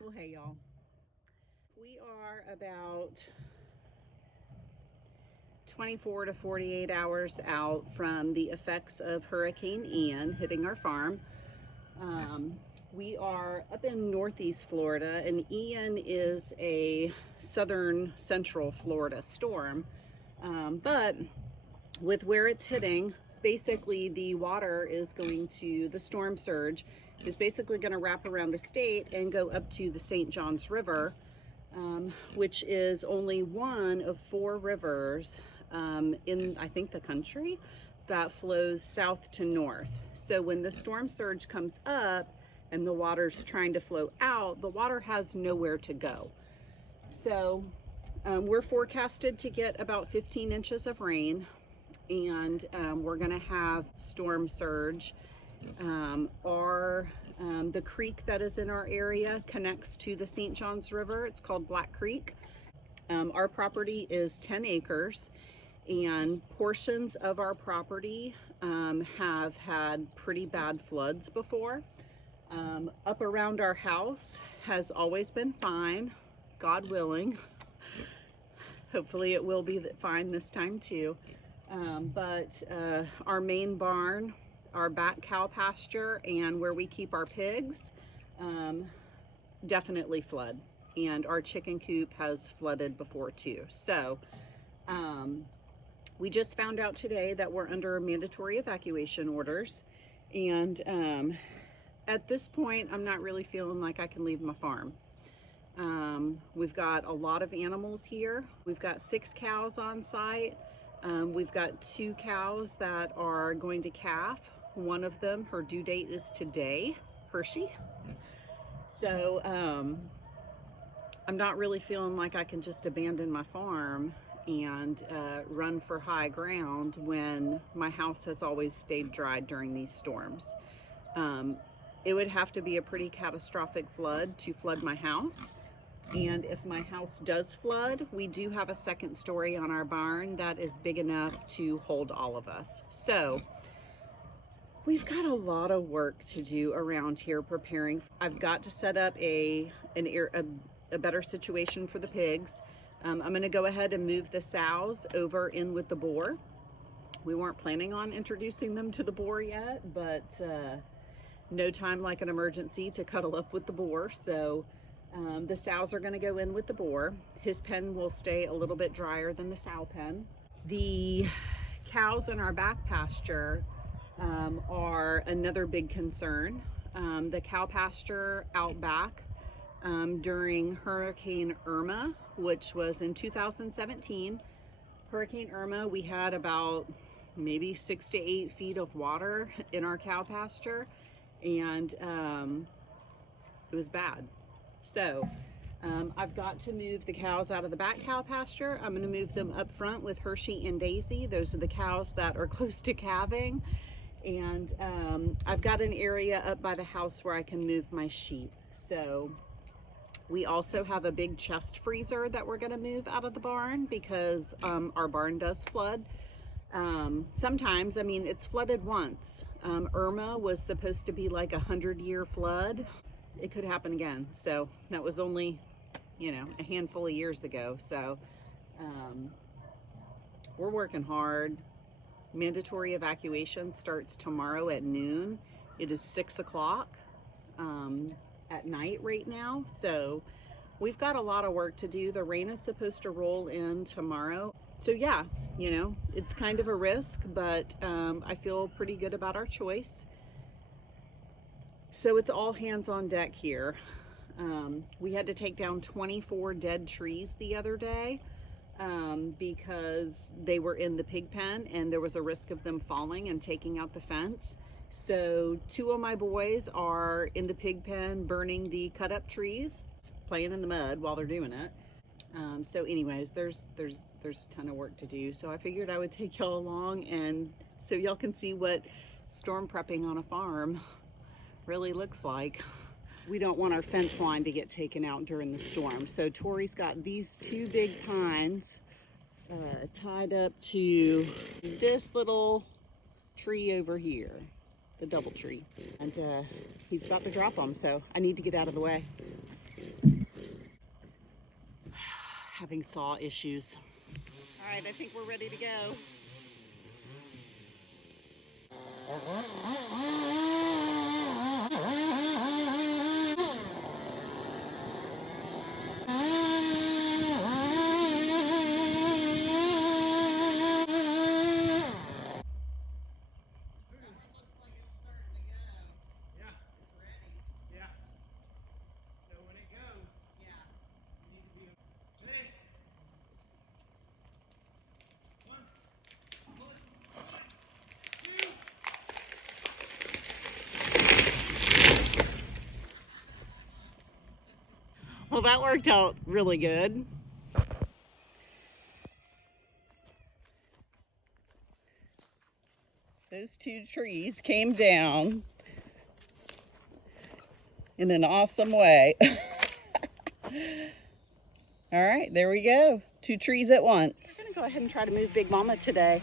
Well, hey y'all. We are about 24 to 48 hours out from the effects of Hurricane Ian hitting our farm. We are up in Northeast Florida, and Ian is a southern central Florida storm. But with where it's hitting, basically the storm surge is basically going to wrap around the state and go up to the St. Johns River, which is only one of four rivers in, I think, the country that flows south to north. So when the storm surge comes up and the water's trying to flow out, the water has nowhere to go. So we're forecasted to get about 15 inches of rain, and we're going to have storm surge. The creek that is in our area connects to the St. Johns River. It's called Black Creek. Our property is 10 acres, and portions of our property have had pretty bad floods before. Up around our house has always been fine, God willing. Hopefully it will be fine this time too. But our main barn, our back cow pasture, and where we keep our pigs definitely flood. And our chicken coop has flooded before too. So we just found out today that we're under mandatory evacuation orders. And at this point, I'm not really feeling like I can leave my farm. We've got a lot of animals here. We've got 6 cows on site. We've got 2 cows that are going to calf. One of them, her due date is today, Hershey. So I'm not really feeling like I can just abandon my farm and run for high ground when my house has always stayed dry during these storms. It would have to be a pretty catastrophic flood to flood my house. And if my house does flood, we do have a second story on our barn that is big enough to hold all of us. So we've got a lot of work to do around here preparing. I've got to set up a better situation for the pigs. I'm going to go ahead and move the sows over in with the boar. We weren't planning on introducing them to the boar yet, but no time like an emergency to cuddle up with the boar. So the sows are going to go in with the boar. His pen will stay a little bit drier than the sow pen. The cows in our back pasture are another big concern. The cow pasture out back during Hurricane Irma, which was in 2017. Hurricane Irma, we had about maybe 6 to 8 feet of water in our cow pasture, and it was bad. So I've got to move the cows out of the back cow pasture. I'm going to move them up front with Hershey and Daisy. Those are the cows that are close to calving. And I've got an area up by the house where I can move my sheep. So we also have a big chest freezer that we're going to move out of the barn because our barn does flood. Sometimes, I mean, it's flooded once. Irma was supposed to be like 100-year flood. It could happen again. So that was only, a handful of years ago. So we're working hard. Mandatory evacuation starts tomorrow at noon. It is 6 o'clock at night right now. So we've got a lot of work to do. The rain is supposed to roll in tomorrow. So yeah, it's kind of a risk, but I feel pretty good about our choice. So it's all hands on deck here. We had to take down 24 dead trees the other day because they were in the pig pen and there was a risk of them falling and taking out the fence. So 2 of my boys are in the pig pen burning the cut up trees, playing in the mud while they're doing it. So anyways, there's a ton of work to do. So I figured I would take y'all along and so y'all can see what storm prepping on a farm really looks like. We don't want our fence line to get taken out during the storm. So Tori's got these 2 big pines tied up to this little tree over here, the double tree. And he's about to drop them, so I need to get out of the way. Having saw issues. All right, I think we're ready to go. Well, that worked out really good. Those two trees came down in an awesome way. All right, there we go. Two trees at once. We're gonna go ahead and try to move Big Mama today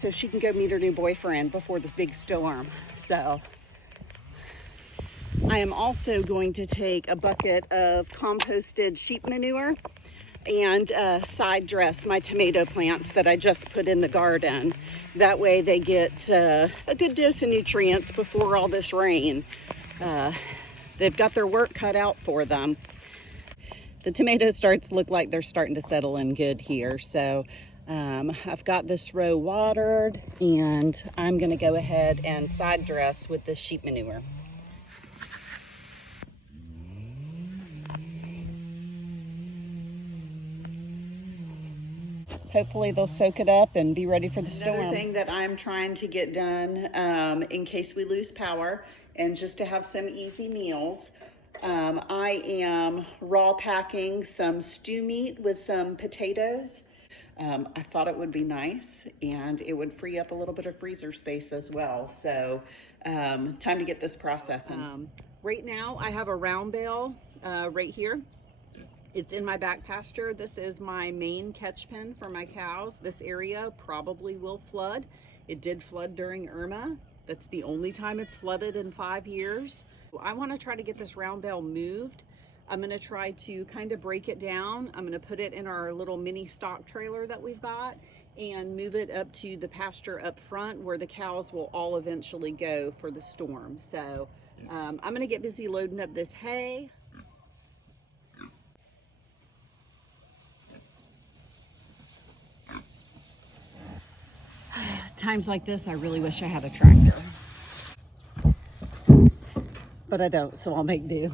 so she can go meet her new boyfriend before this big storm. So I am also going to take a bucket of composted sheep manure and side dress my tomato plants that I just put in the garden. That way they get a good dose of nutrients before all this rain. They've got their work cut out for them. The tomatoes look like they're starting to settle in good here. So I've got this row watered, and I'm gonna go ahead and side dress with this sheep manure. Hopefully they'll soak it up and be ready for the storm. Another thing that I'm trying to get done in case we lose power and just to have some easy meals, I am raw packing some stew meat with some potatoes. I thought it would be nice and it would free up a little bit of freezer space as well. So time to get this processing. Right now I have a round bale right here. It's in my back pasture. This is my main catch pen for my cows. This area probably will flood. It did flood during Irma. That's the only time it's flooded in 5 years. I want to try to get this round bale moved. I'm going to try to kind of break it down. I'm going to put it in our little mini stock trailer that we've got and move it up to the pasture up front where the cows will all eventually go for the storm. So I'm going to get busy loading up this hay. Times like this, I really wish I had a tractor. But I don't, so I'll make do.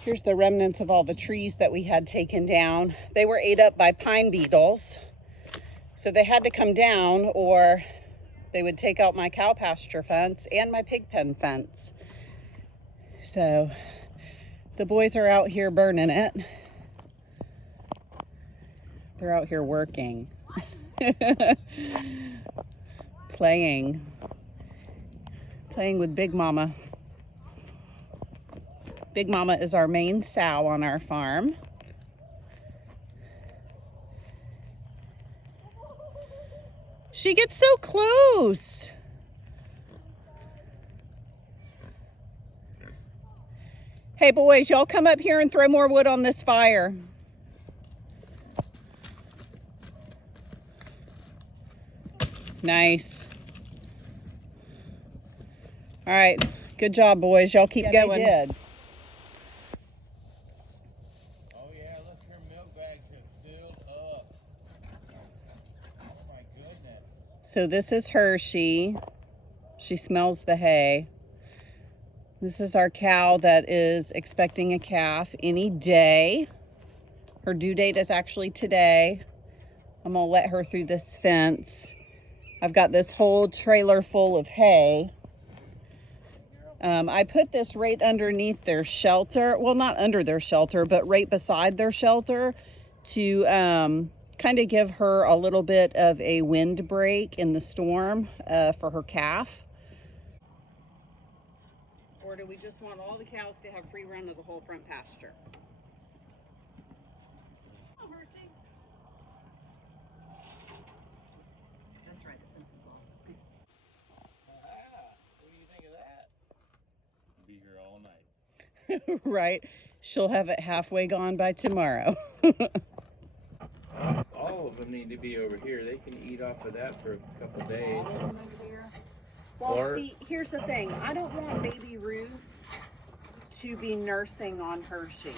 Here's the remnants of all the trees that we had taken down. They were ate up by pine beetles. So they had to come down or they would take out my cow pasture fence and my pig pen fence. So the boys are out here burning it. They're out here working. Playing with Big Mama. Big Mama is our main sow on our farm. She gets so close. Hey boys, y'all come up here and throw more wood on this fire. Nice. All right, good job boys. Y'all keep going. They did. So this is Hershey. She smells the hay. This is our cow that is expecting a calf any day. Her due date is actually today. I'm gonna let her through this fence. I've got this whole trailer full of hay. I put this right underneath their shelter. Well, not under their shelter, but right beside their shelter to kind of give her a little bit of a windbreak in the storm for her calf. or do we just want all the cows to have free run of the whole front pasture? Oh, Hershey. That's right, the fence is off. What do you think of that? Be here all night. Right. She'll have it halfway gone by tomorrow. All of them need to be over here. They can eat off of that for a couple days. Well, see, here's the thing. I don't want baby Ruth to be nursing on Hershey.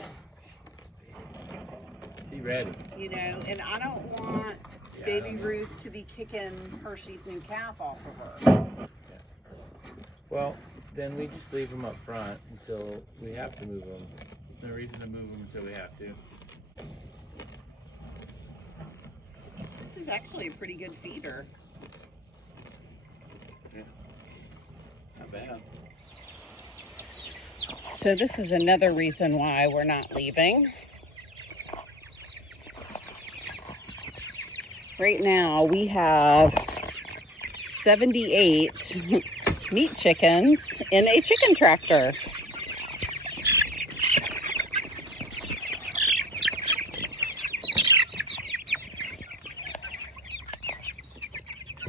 She ready. You know, and I don't want baby Ruth to be kicking Hershey's new calf off of her. Well, then we just leave them up front until we have to move them. There's no reason to move them until we have to. This is actually a pretty good feeder. Yeah. Not bad. So this is another reason why we're not leaving. Right now we have 78 meat chickens in a chicken tractor.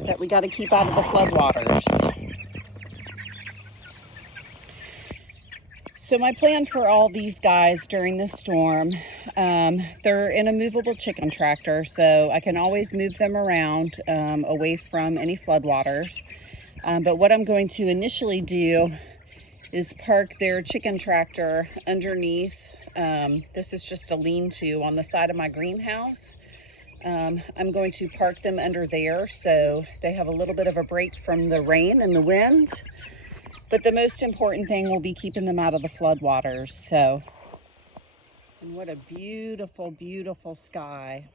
That we got to keep out of the floodwaters. So my plan for all these guys during this storm, they're in a movable chicken tractor, so I can always move them around away from any floodwaters. But what I'm going to initially do is park their chicken tractor underneath. This is just a lean-to on the side of my greenhouse. I'm going to park them under there so they have a little bit of a break from the rain and the wind. But the most important thing will be keeping them out of the floodwaters. So, and what a beautiful, beautiful sky.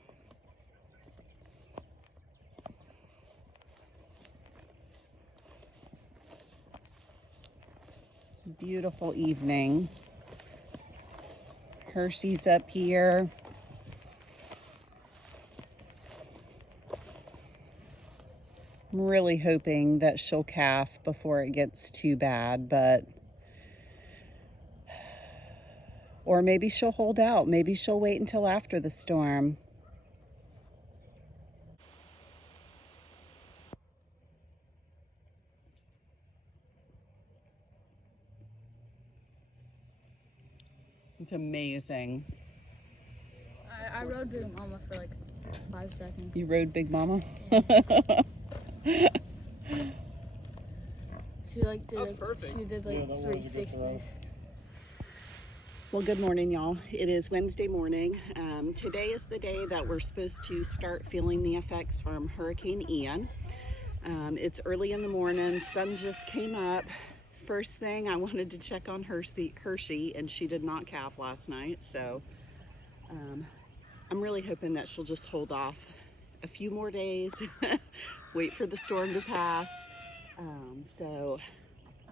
Beautiful evening. Hershey's up here. I'm really hoping that she'll calf before it gets too bad, but or maybe she'll hold out. Maybe she'll wait until after the storm. It's amazing. I rode Big Mama for like 5 seconds. You rode Big Mama? Yeah. She like did she did like 360s. Well, good morning, y'all. It is Wednesday morning. Today is the day that we're supposed to start feeling the effects from Hurricane Ian. It's early in the morning. Sun just came up. First thing, I wanted to check on Hershey, and she did not calf last night. So I'm really hoping that she'll just hold off a few more days, wait for the storm to pass. So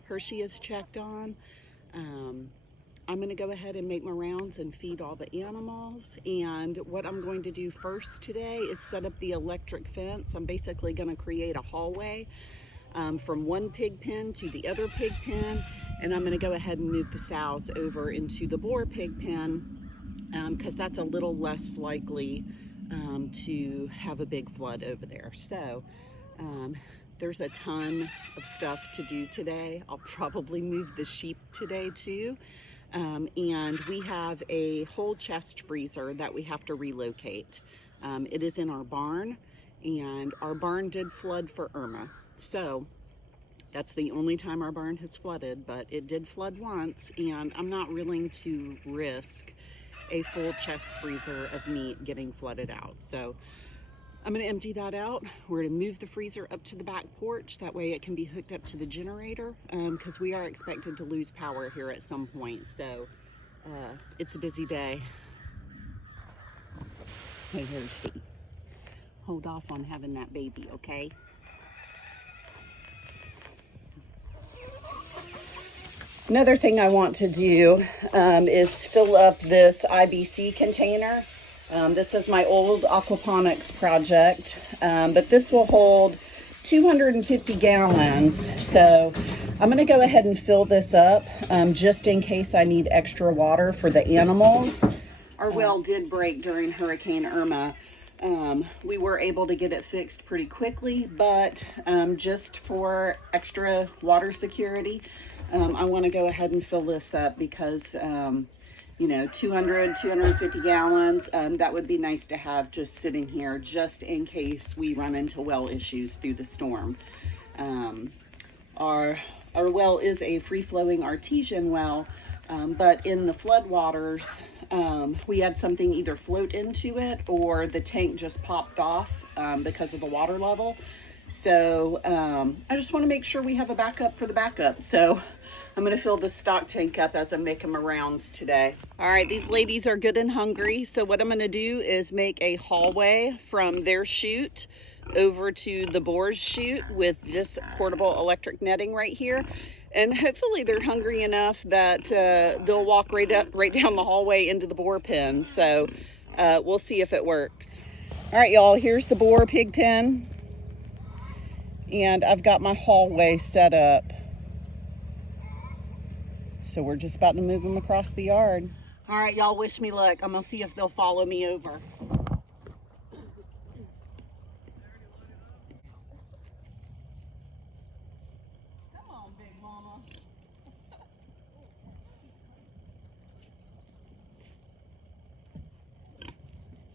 Hershey is checked on. I'm going to go ahead and make my rounds and feed all the animals. And what I'm going to do first today is set up the electric fence. I'm basically going to create a hallway from one pig pen to the other pig pen. And I'm going to go ahead and move the sows over into the boar pig pen because that's a little less likely to have a big flood over there. So there's a ton of stuff to do today. I'll probably move the sheep today too. And we have a whole chest freezer that we have to relocate. It is in our barn, and our barn did flood for Irma. So that's the only time our barn has flooded, but it did flood once, and I'm not willing to risk a full chest freezer of meat getting flooded out. So I'm going to empty that out. We're going to move the freezer up to the back porch. That way it can be hooked up to the generator because we are expected to lose power here at some point. So it's a busy day. Hey, Hershey, hold off on having that baby, okay? Another thing I want to do is fill up this IBC container. This is my old aquaponics project, but this will hold 250 gallons. So I'm going to go ahead and fill this up just in case I need extra water for the animals. Our well did break during Hurricane Irma. We were able to get it fixed pretty quickly, but just for extra water security, I want to go ahead and fill this up because, you know, 250 gallons, that would be nice to have just sitting here just in case we run into well issues through the storm. Our well is a free-flowing artesian well, but in the floodwaters, we had something either float into it or the tank just popped off because of the water level. So I just want to make sure we have a backup for the backup. So I'm going to fill the stock tank up as I'm making my rounds today. All right, these ladies are good and hungry. So what I'm going to do is make a hallway from their chute over to the boar's chute with this portable electric netting right here. And hopefully they're hungry enough that they'll walk right down the hallway into the boar pen. So we'll see if it works. All right, y'all, here's the boar pig pen. And I've got my hallway set up. So we're just about to move them across the yard. All right, y'all, wish me luck. I'm gonna see if they'll follow me over.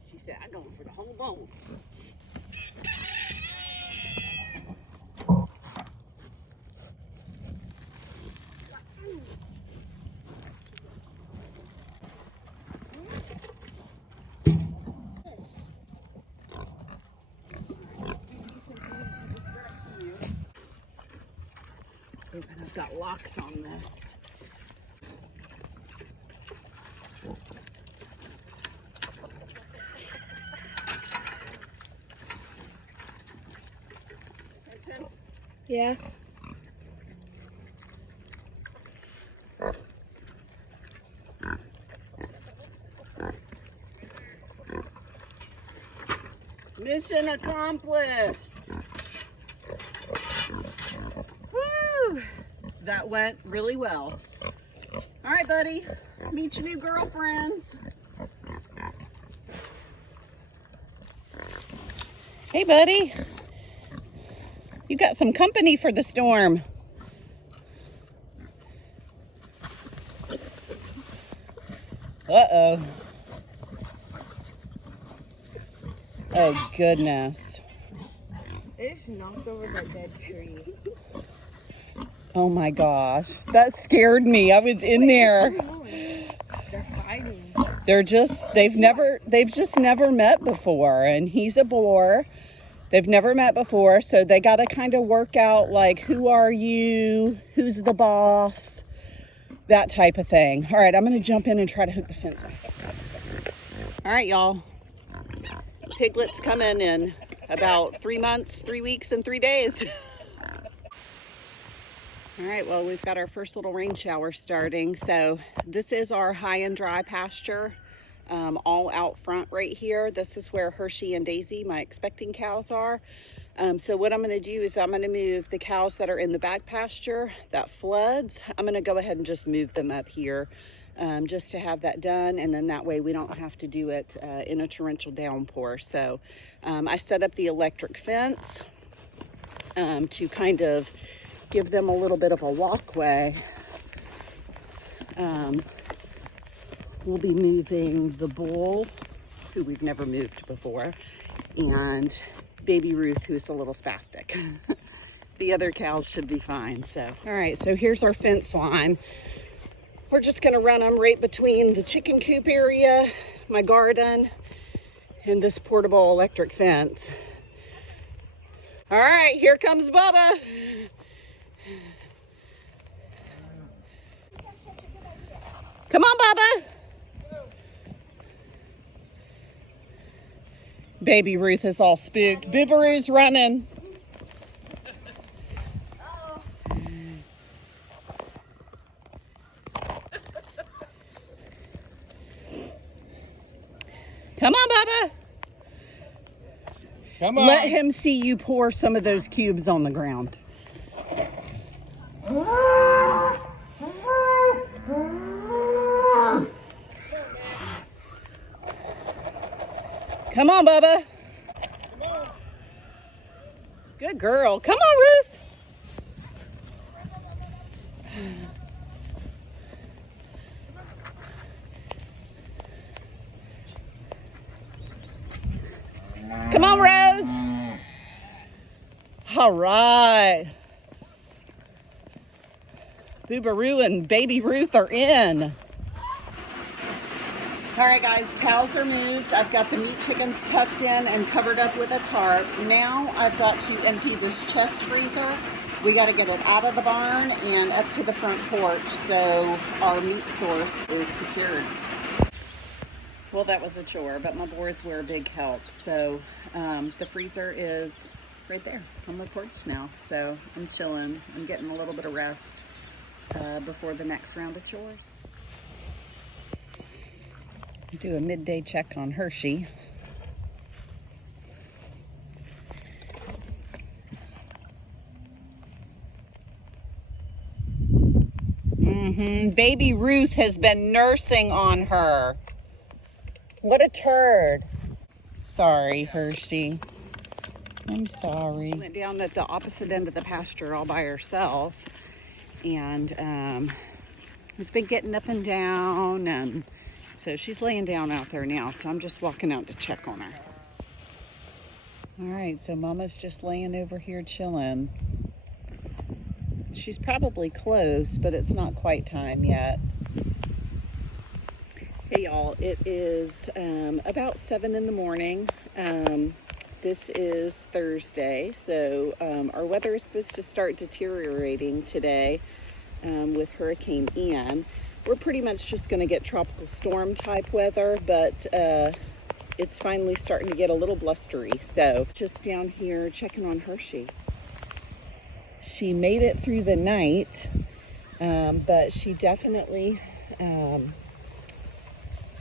She said, I'm going for the whole bone. And I've got locks on this. Yeah. Mission accomplished. Woo! That went really well. All right, buddy. Meet your new girlfriends. Hey, buddy. You got some company for the storm. Uh-oh. Oh, goodness. It just knocked over the dead tree. Oh my gosh. That scared me. I was in there. They're fighting. They've just never met before, and he's a boar. They've never met before, so they got to kind of work out, like, who are you? Who's the boss? That type of thing. All right, I'm going to jump in and try to hook the fence up. All right, y'all. Piglets coming in about 3 months, 3 weeks, and 3 days. All right, well, we've got our first little rain shower starting. So this is our high and dry pasture. All out front right here. This is where Hershey and Daisy, my expecting cows, are. So what I'm going to do is I'm going to move the cows that are in the back pasture that floods. I'm going to go ahead and just move them up here just to have that done. And then that way we don't have to do it in a torrential downpour. So I set up the electric fence to kind of give them a little bit of a walkway. We'll be moving the bull, who we've never moved before, and baby Ruth, who's a little spastic. The other cows should be fine. So, all right, so here's our fence line. We're just gonna run them right between the chicken coop area, my garden, and this portable electric fence. All right, here comes Bubba. Come on, Bubba. Baby Ruth is all spooked. Boobaroo's running. Come on, Bubba. Come on. Let him see you pour some of those cubes on the ground. Come on, Bubba. Good girl. Come on, Ruth. Come on, Rose. All right. Boobaroo and baby Ruth are in. All right, guys, cows are moved. I've got the meat chickens tucked in and covered up with a tarp. Now I've got to empty this chest freezer. We got to get it out of the barn and up to the front porch so our meat source is secured. Well, that was a chore, but my boys were a big help. So the freezer is right there on the porch now. So I'm chilling. I'm getting a little bit of rest before the next round of chores. Do a midday check on Hershey. Baby Ruth has been nursing on her. What a turd. Sorry, Hershey. I'm sorry. Went down at the opposite end of the pasture all by herself and has been getting up and down, and so she's laying down out there now, so I'm just walking out to check on her. All right, so Mama's just laying over here chilling. She's probably close, but it's not quite time yet. Hey y'all, it is about 7 in the morning. This is Thursday, so our weather is supposed to start deteriorating today with Hurricane Ian. We're pretty much just going to get tropical storm type weather, but it's finally starting to get a little blustery. So just down here checking on Hershey. She made it through the night, but she definitely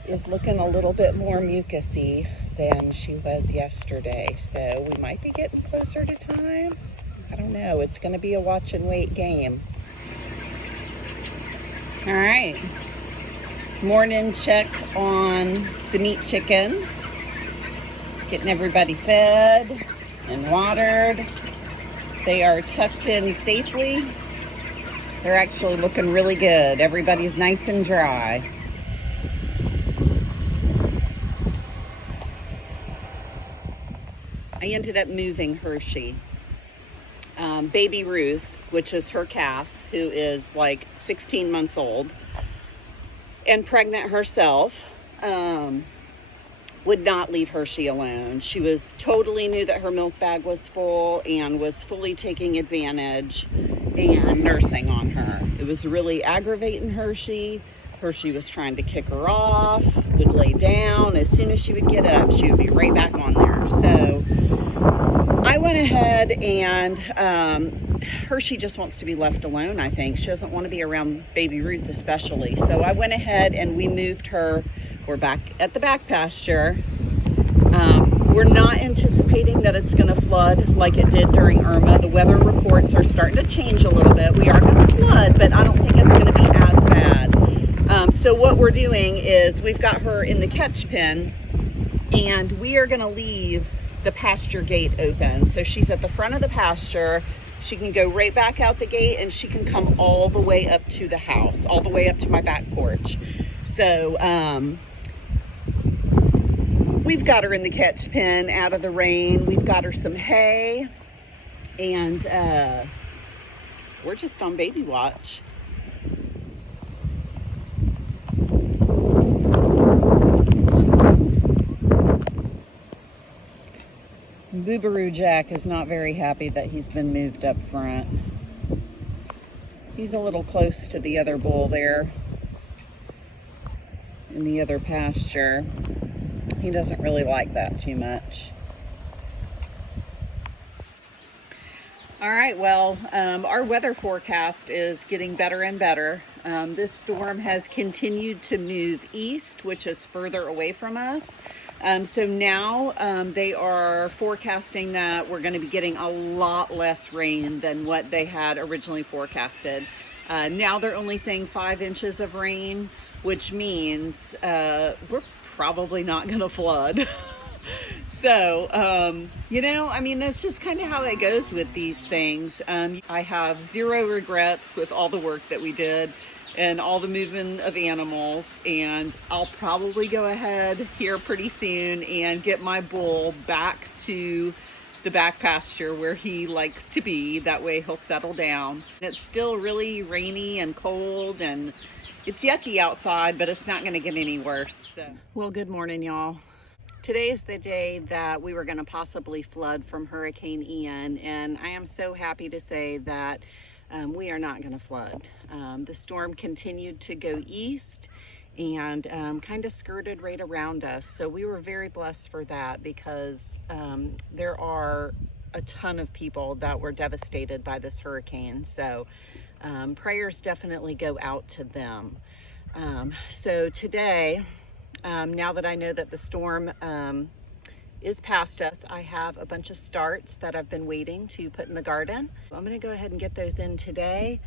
is looking a little bit more mucusy than she was yesterday. So we might be getting closer to time. I don't know. It's going to be a watch and wait game. All right, morning check on the meat chickens. Getting everybody fed and watered. They are tucked in safely. They're actually looking really good. Everybody's nice and dry. I ended up moving Hershey. Baby Ruth, which is her calf, who is like 16 months old and pregnant herself, would not leave Hershey alone. She was totally knew that her milk bag was full and was fully taking advantage and nursing on her. It was really aggravating Hershey. Hershey was trying to kick her off, would lay down. As soon as she would get up, she would be right back on there. So I went ahead and Hershey just wants to be left alone, I think. She doesn't want to be around baby Ruth especially. So I went ahead and we moved her. We're back at the back pasture. We're not anticipating that it's going to flood like it did during Irma. The weather reports are starting to change a little bit. We are going to flood, but I don't think it's going to be as bad. So what we're doing is we've got her in the catch pen, and we are going to leave the pasture gate open. So she's at the front of the pasture. She can go right back out the gate, and she can come all the way up to the house, all the way up to my back porch. So we've got her in the catch pen out of the rain. We've got her some hay, and we're just on baby watch. Boobaroo Jack is not very happy that he's been moved up front. He's a little close to the other bull there in the other pasture. He doesn't really like that too much. All right, well, our weather forecast is getting better and better. This storm has continued to move east, which is further away from us. So now they are forecasting that we're going to be getting a lot less rain than what they had originally forecasted. Now they're only saying 5 inches of rain, which means we're probably not going to flood. So, you know, I mean, that's just kind of how it goes with these things. I have zero regrets with all the work that we did and all the movement of animals, and I'll probably go ahead here pretty soon and get my bull back to the back pasture where he likes to be. That way he'll settle down. It's still really rainy and cold and it's yucky outside, but it's not going to get any worse. So. Well, good morning, y'all. Today is the day that we were going to possibly flood from Hurricane Ian, and I am so happy to say that we are not going to flood. The storm continued to go east and kind of skirted right around us, so we were very blessed for that because there are a ton of people that were devastated by this hurricane, so prayers definitely go out to them. So today, now that I know that the storm is past us, I have a bunch of starts that I've been waiting to put in the garden. I'm going to go ahead and get those in today.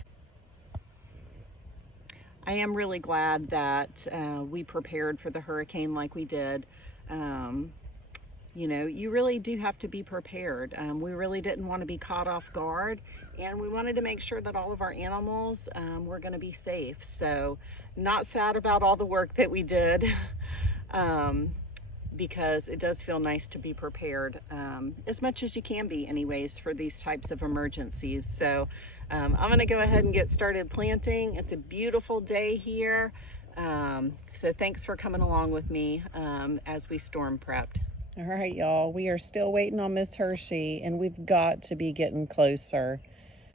I am really glad that we prepared for the hurricane like we did. You know, you really do have to be prepared. We really didn't want to be caught off guard, and we wanted to make sure that all of our animals were going to be safe. So not sad about all the work that we did, because it does feel nice to be prepared, as much as you can be anyways for these types of emergencies. So I'm going to go ahead and get started planting. It's a beautiful day here. So thanks for coming along with me as we storm prepped. All right, y'all, we are still waiting on Miss Hershey, and we've got to be getting closer.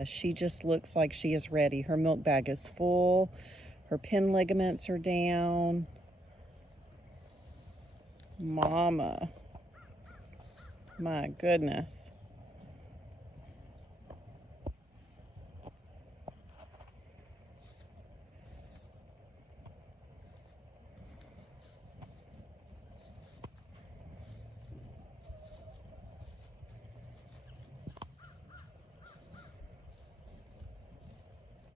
She just looks like she is ready. Her milk bag is full. Her pin ligaments are down. Mama. My goodness.